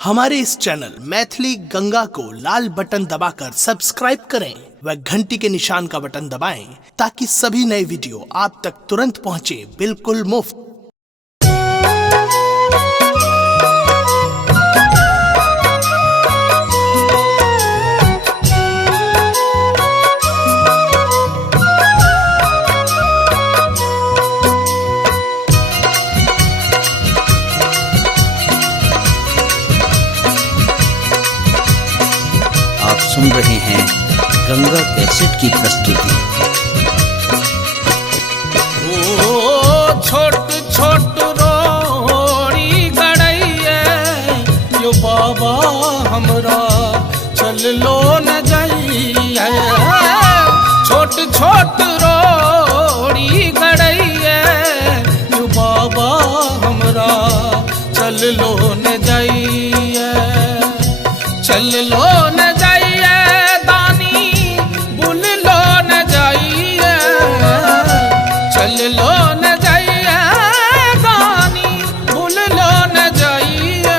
हमारे इस चैनल मैथिली गंगा को लाल बटन दबाकर सब्सक्राइब करें व घंटी के निशान का बटन दबाएं ताकि सभी नए वीडियो आप तक तुरंत पहुंचे बिल्कुल मुफ्त। आप सुन रहे हैं गंगा कैसेट की प्रस्तुति। ओ छोट छोट रोड़ी गड़ैया यो बाबा हमरा चल लो न जाइए। छोट छोट रोड़ी गड़ैया यो बाबा हमरा चल लो न जाइए। चल लो न जाइए दानी बुल लो न जाइए। चल लो न जाइए दानी बुल लो न जाइए।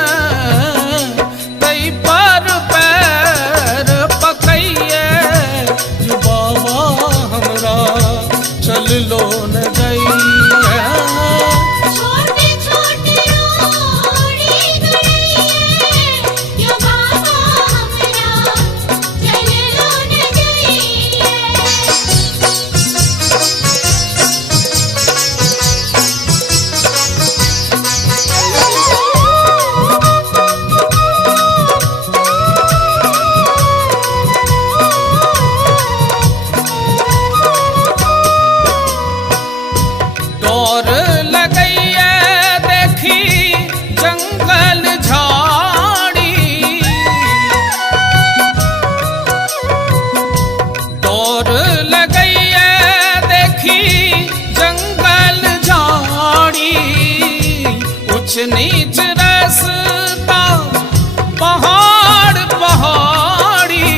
कई पर पैर पकइए जो बाबा हमरा चल लो न जाइए। छोटे छोटे रोड़ी गड़ैया यो बाबा हमरा चल लो न जाइए। डोर लगैया देखी जंगल झाड़ी। डोर लगैया देखी जंगल झाड़ी। उच नीच रास्ता पहाड़ पहाड़ी।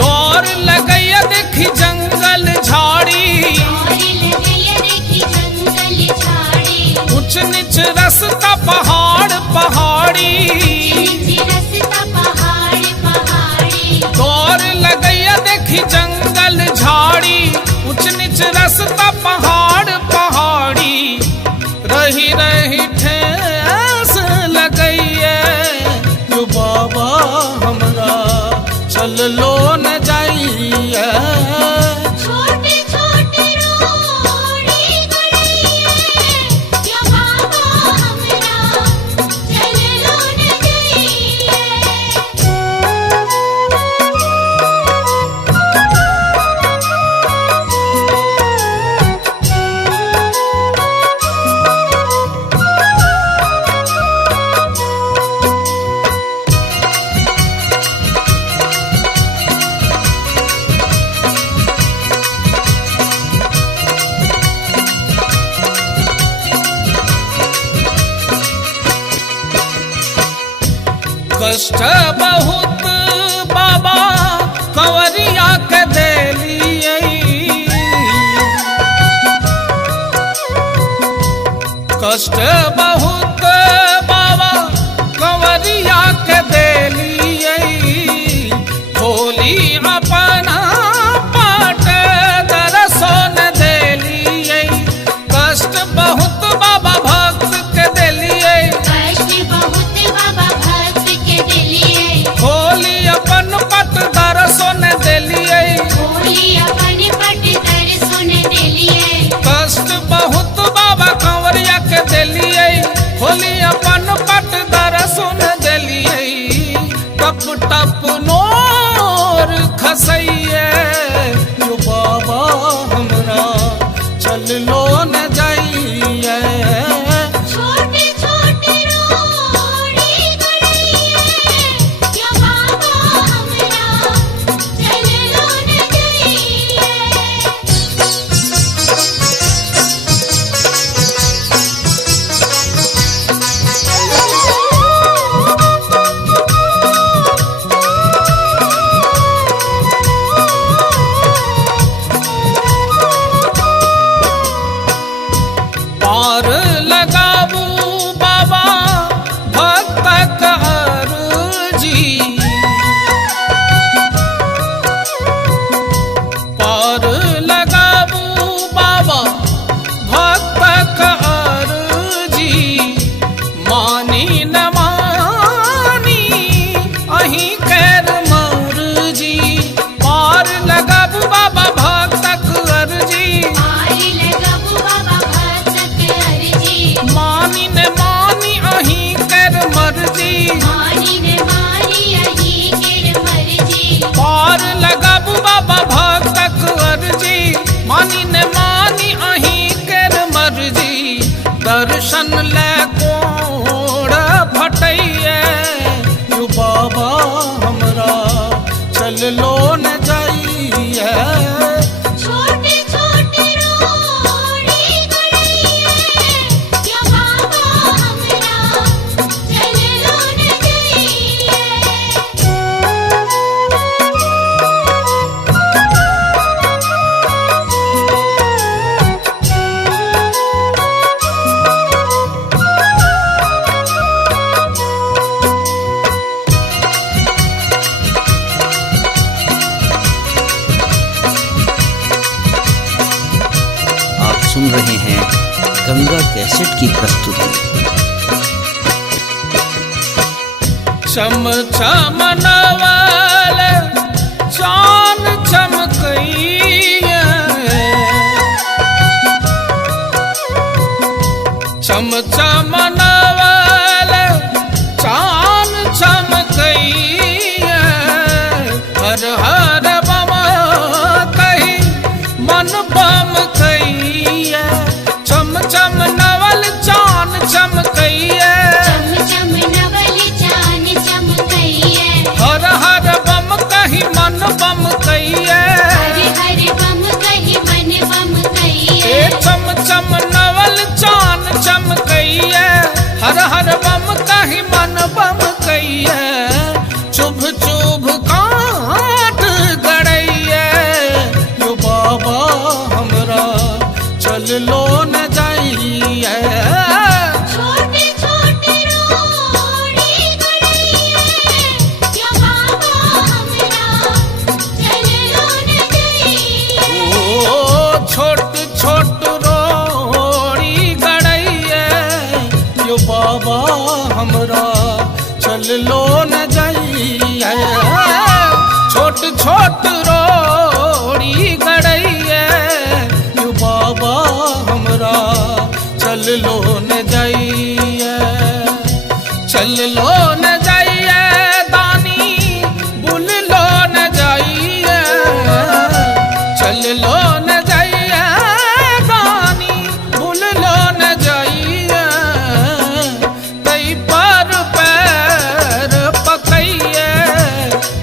डोर लगैया देखी जंगल झाड़ी। उच नीच रास्ता पहाड़ पहाड़ी। डोर लगैया देखी जंगल झाड़ी। उच नीच रास्ता पहाड़ पहाड़ी। रही रही ठेस लगैया यो बाबा हमरा चल लो न जाइए। छोटे छोटे रोड़ी गड़ैया यो बाबा हमरा चल लो न जाइए। कष्ट बहुत बाबा कंवरिया के देलिए। कष्ट बहुत बाबा कंवरिया के देलिए। खोली अपना पाट दर्शन देलिए। कष्ट बहुत बाबा भक्त के देलिए। कष्ट बहुत बाबा भक्त के दिलिए। खोली अपन पट दर्शन देलिए। होली अपन पट दर्शन दिलिए। कष्ट बहुत बाबा कंवरिया के देलिए। खोली अपन पट दर्शन देलिए। टप टप नोर खसैया यो बाबा हमरा चल लो न जाइए। छोटे छोटे रोड़ी गड़ैया यो बाबा हमरा चल लो न जाइए। चल लो न जाइए। छोटे छोटे रोड़ी गड़ैया या बाबा हमरा चल लो न जाइए। आप सुन रहे हैं गंगा कैसेट की प्रस्तुति। चम चम नवल चान चमकइए, चम चम नवल चान चमकइए। हर हर बम कही मन बम कइए। चम चम नवल चान चमकइए। चम चम नवल चान चमकइए। हर हर बम कही मन बम कइए। हर हर बम कही मन बम कइए। ए चम चम नवल चान चमकइए। हर हर बम कही मन बम कइए। चुभ चुभ काट गड़इए। यो बाबा हमरा चल लो न जाइए। छोटे छोटे रोड़ी गड़ैया या बाबा हमरा चल लो न जाइए। ओ छोट छोट रोड़ी गड़इए। यो बाबा हमरा चल लो न जाइए। छोट छोट रोड़ी गड़इए। यो बाबा हमरा चल लो न जाइए। चल लो न जाइए दानी बुल लो न जाइए। चल लो न जाइए दानी बुल लो न जाइए। कई पर पैर पकइए।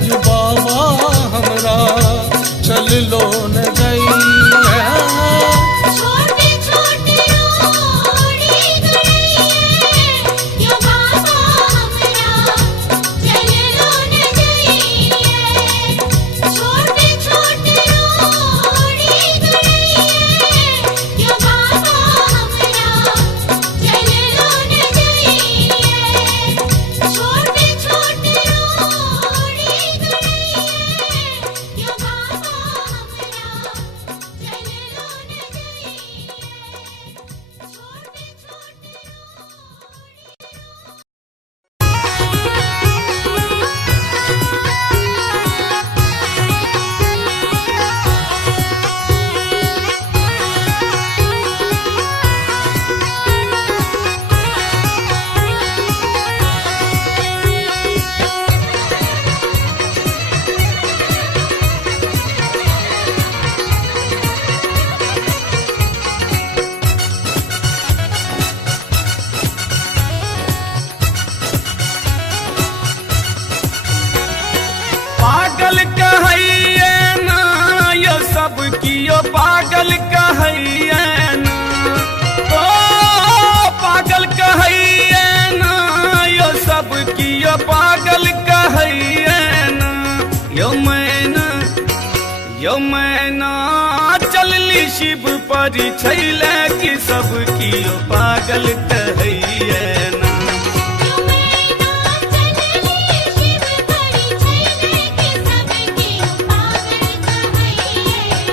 यो बाबा हमरा चल लो न जाइए। छोटे छोटे रोड़ी गड़ैया या बाबा हमरा चल लो न जाइए। छोटे छोटे रोड़ी गड़ैया या बाबा हमरा चल लो न जाइए। छोटे छोटे रोड़ी गड़ैया या बाबा हमरा चल लो न जाइए। छोटे पागल कहइए ना यो सब कियो पागल कहइए ना। ओ पागल कहइए ना यो सब कियो पागल कहइए ना। यो मैना चलली शिव पर छैले कि सब कियो पागल कहइए ना। यो मैना चलली शिव पर छैले कि सब कियो पागल कहइए ना।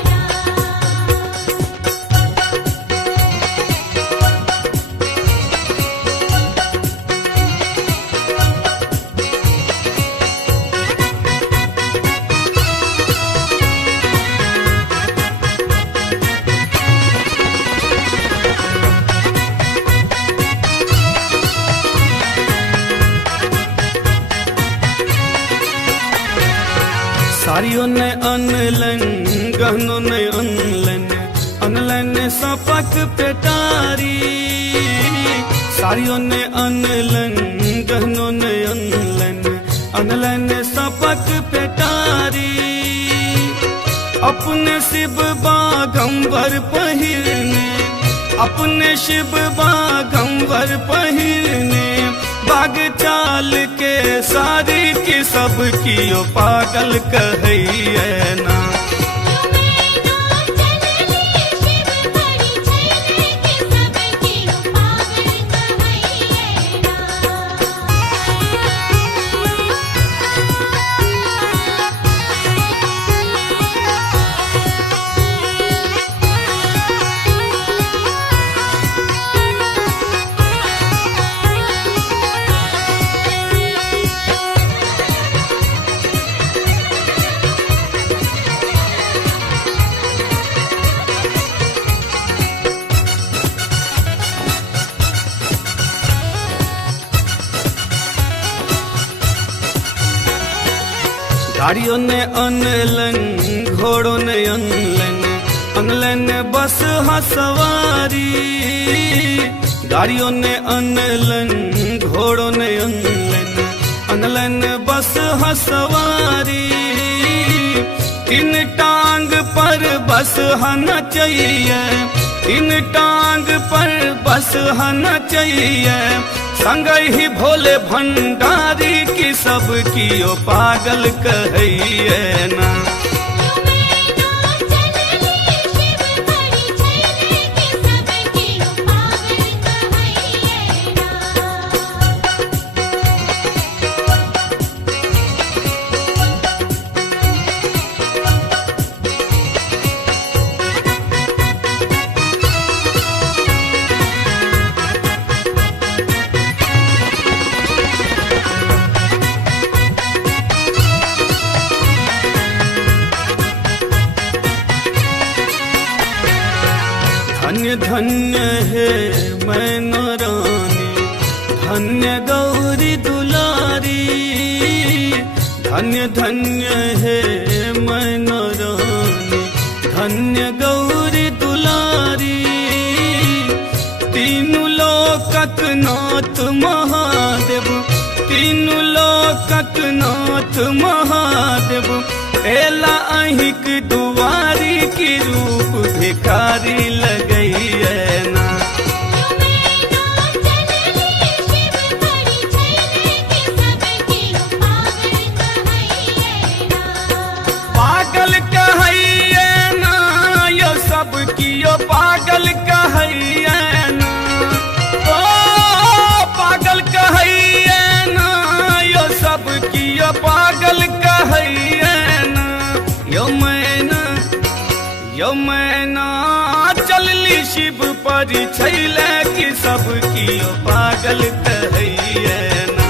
साड़ियों ने अनलन गहनों ने अनलन अनलन सपक पेटारी। साड़ियों ने अनलन गहनों ने अनलन अनलन सपक पेटारी। अपने शिव बागंबर पहिरने, अपने शिव बागंबर पहिरने, बाग चाल के सारी की सब की ओ पागल कहैये ना। गाड़ियों ने अनलन, घोड़ों ने अनलन, अनलन बस हसवारी। गाड़ियों ने अनलन, घोड़ों ने अनलन, अनलन बस हसवारी। इन टांग पर बस हना चाहिए, इन टांग पर बस हना चाहिए। संग ही भोले भंडारी की सब की ओ पागल कहैये ना। धन्य धन्य है मैना रानी, धन्य गौरी दुलारी। धन्य धन्य है मैना रानी, धन्य गौरी दुलारी। तीनों लोकक नाथ महादेव, तीनों लोकक नाथ महादेव। एला अहिक दुआरी की रूप भिखारी लगैये ना। पागल कहैये ना, यो सब कियो पागल कहैये ना। ओ पागल कहैये ना, यो सब कियो पागल कहैये ना। यो मैना चलली शिव पर छैले की सब की ओ पागल कहैये ना।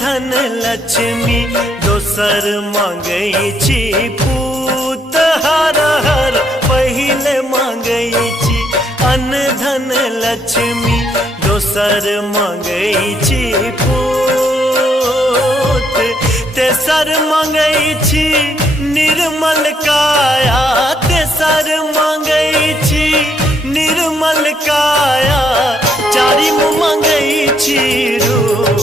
धन लक्ष्मी दोसर मांगै छी पूत हर हर पहिले मांगै छी अन्न धन लक्ष्मी दोसर मांगै छी पूत तेसर मांगै छी निर्मल काया तेसर मांगै छी निर्मल काया चारिम मांगै छी रूप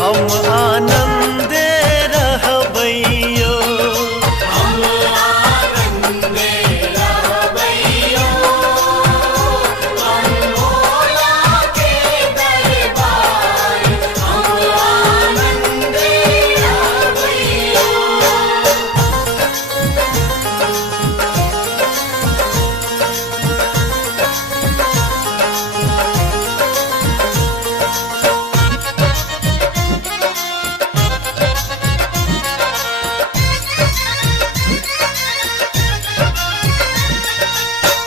हम आनंदे रहबैयो हम आनंदे रहबैयो अनमोला के दरबार हम आनंदे रहबैयो।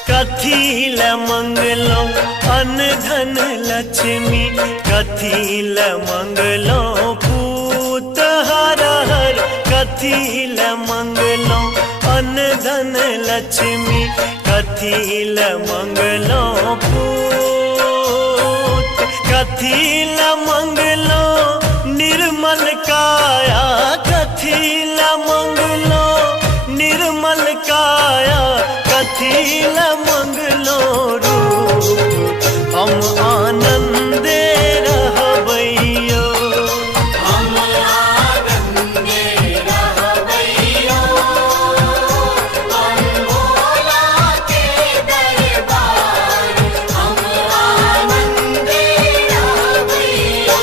कथी ल मंगलो अन्न धन लक्ष्मी कथी ल मंगलो पूत हर हर कथी ल मंगलो अन्न धन लक्ष्मी कथी ल मंगलो पूत कथी ल मंगलो निर्मल काया कथी ल मंगलो निर्मल काया कथी ल मंगलो रूप हम आनंदे रहबैयो हम आनंदे रहबैयो अनमोला के दरबार हम आनंदे रहबैयो।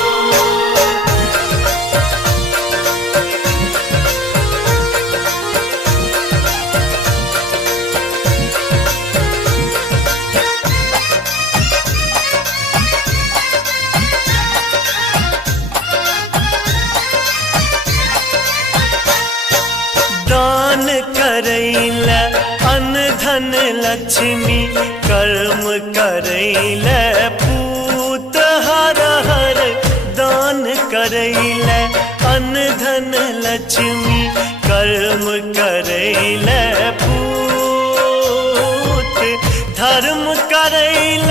दान करैल अन्न धन लक्ष्मी कर्म करैल पूत हर हर दान करैल अन्न धन लक्ष्मी कर्म करैल पूत धर्म करैल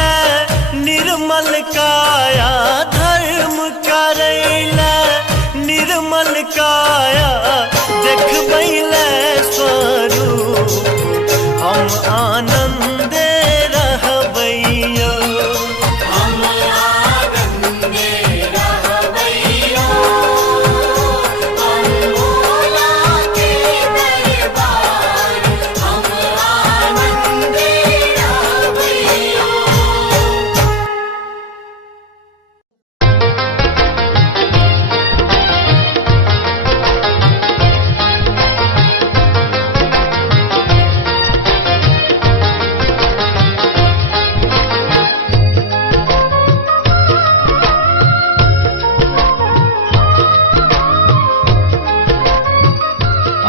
निर्मल काया धर्म करैल निर्मल काया देखबैले स्वरूप हम आनंदे रहबैयो हम आनंदे रहबैयो अनमोला के दरबार हम आनंदे रहबैयो।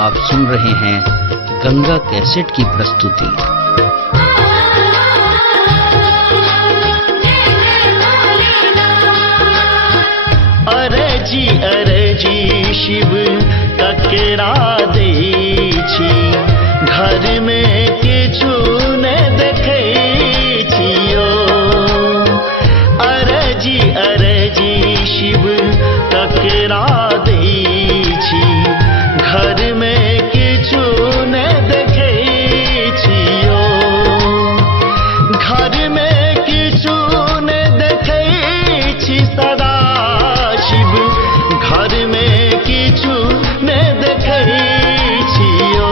आप सुन रहे हैं गंगा कैसेट की प्रस्तुति। अरजी शिव ककरा दै छी घर में किछु ने देखै छियो अरजी शिव ककरा दै छी घर में किछु ने देखै छियो घर में किछु ने देखै छी सदा शिव घर में किछु ने देखै छियो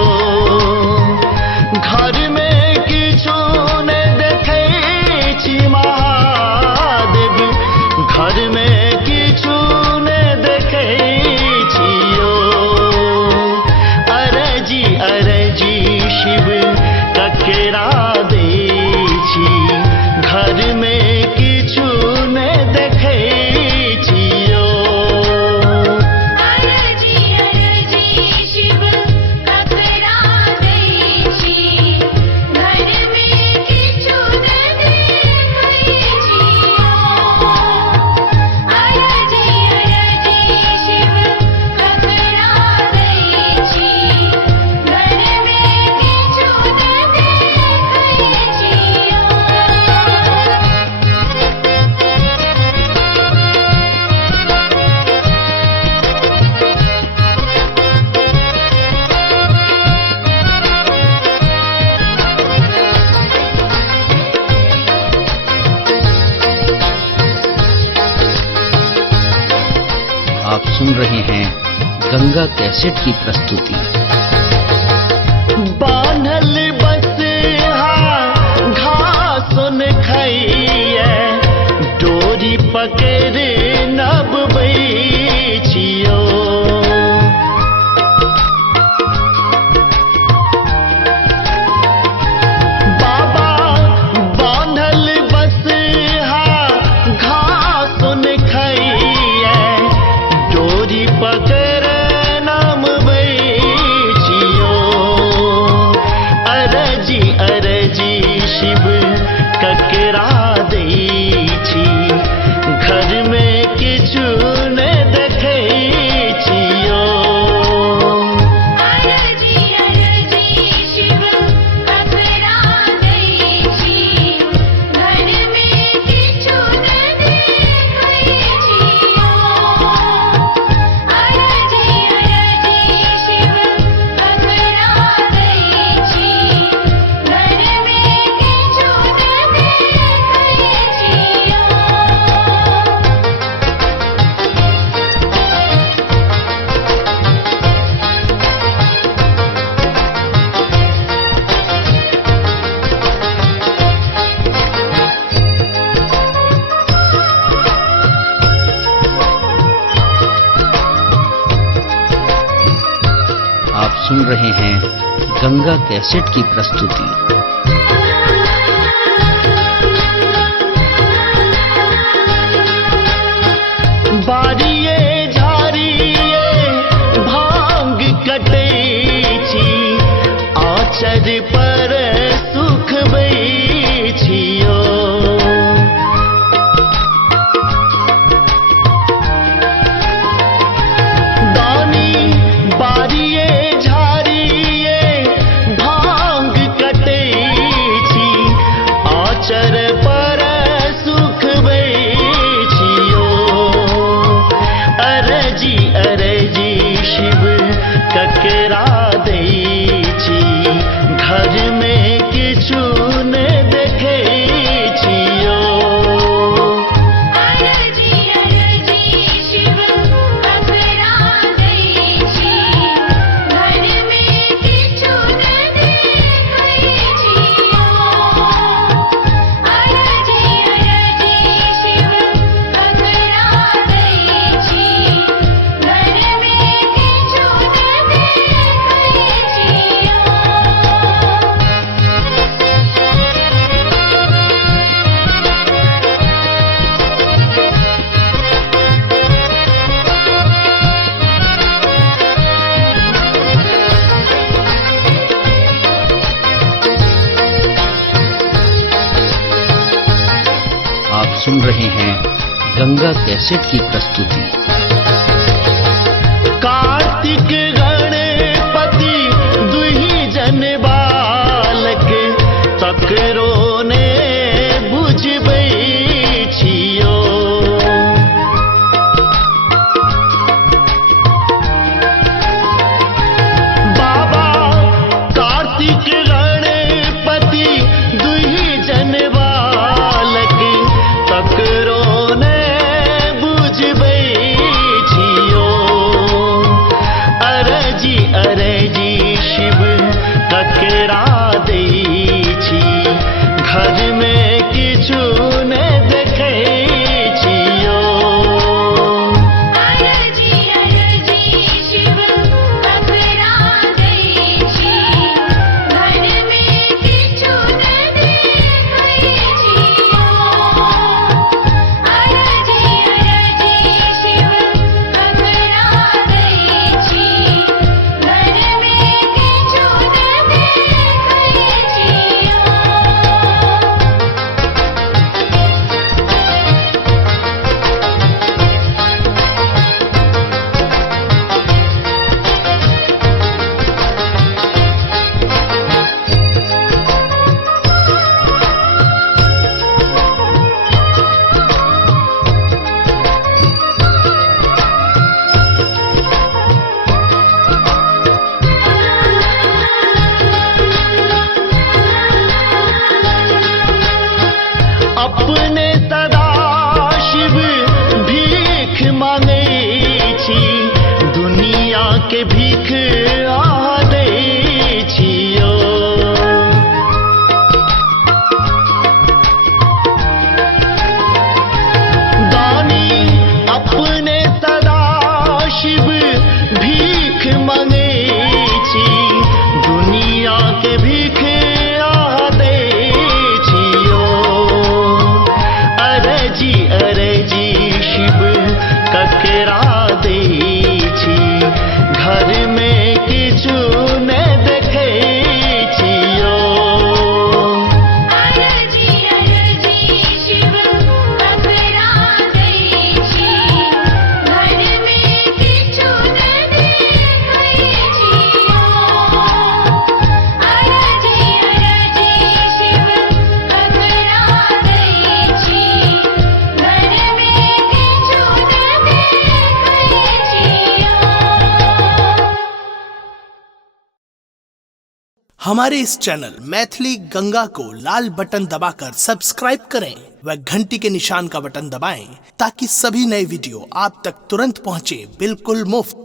सुन रहे हैं गंगा कैसेट की प्रस्तुति। बान्हल बसहा घासुन खइए, डोरी पकड़ नब बैठियो। बाबा बान्हल बसहा घासुन खइए, डोरी पकड़ नब बैठियो। अरजी अरजी शिव ककरा दै छी, घर में किछु ने देखै छियो। अरजी अरजी शिव ककरा दै छी, घर में किछु न देखै छियो। अरजी अरजी शिव ककरा दै छी, घर में किछु न देखै छियो। आप सुन रहे हैं गंगा कैसेट की प्रस्तुति। बारिये झारिये भांग कटै छी, आचर पर सुख बैठियो। दानी बारिये झारिये भांग कटै छी, आचर पर सुख बैठियो। अरजी अरजी शिव ककरा दै छी, घर में किछु ने देखै छियो। अरजी अरजी शिव ककरा दै छी, घर में किछु न देखै छियो। अरजी अरजी शिव ककरा दै छी, घर में किछु न देखै छियो। आप सुन रहे हैं गंगा कैसेट की प्रस्तुति। कार्तिक गणपति दुही जन बालक, तकरो ने बुझबै छियो। बाबा कार्तिक गणपति दुही जन बालक, तकरो ने बुझबै छियो। अरजी अरजी शिव ककरा दै छी, घर में किछु ने देखै छियो। अरजी अरजी शिव ककरा दै छी, घर में किछु न देखै छियो। अरजी अरजी शिव ककरा दै छी, घर में किछु न देखै आह दै छियो। दानी अपने सदा शिव भीख मांगे छी, दुनिया के भीख आह दै छियो। अरजी शिव ककरा दै छी, घर में किछु ने देखै छियो। अरजी शिव ककरा दै छी, घर में किछु न देखै छियो। अरजी शिव ककरा दै छी, घर में किछु न देखै छियो। हमारे इस चैनल मैथिली गंगा को लाल बटन दबाकर सब्सक्राइब करें व घंटी के निशान का बटन दबाएं ताकि सभी नए वीडियो आप तक तुरंत पहुंचे बिल्कुल मुफ्त।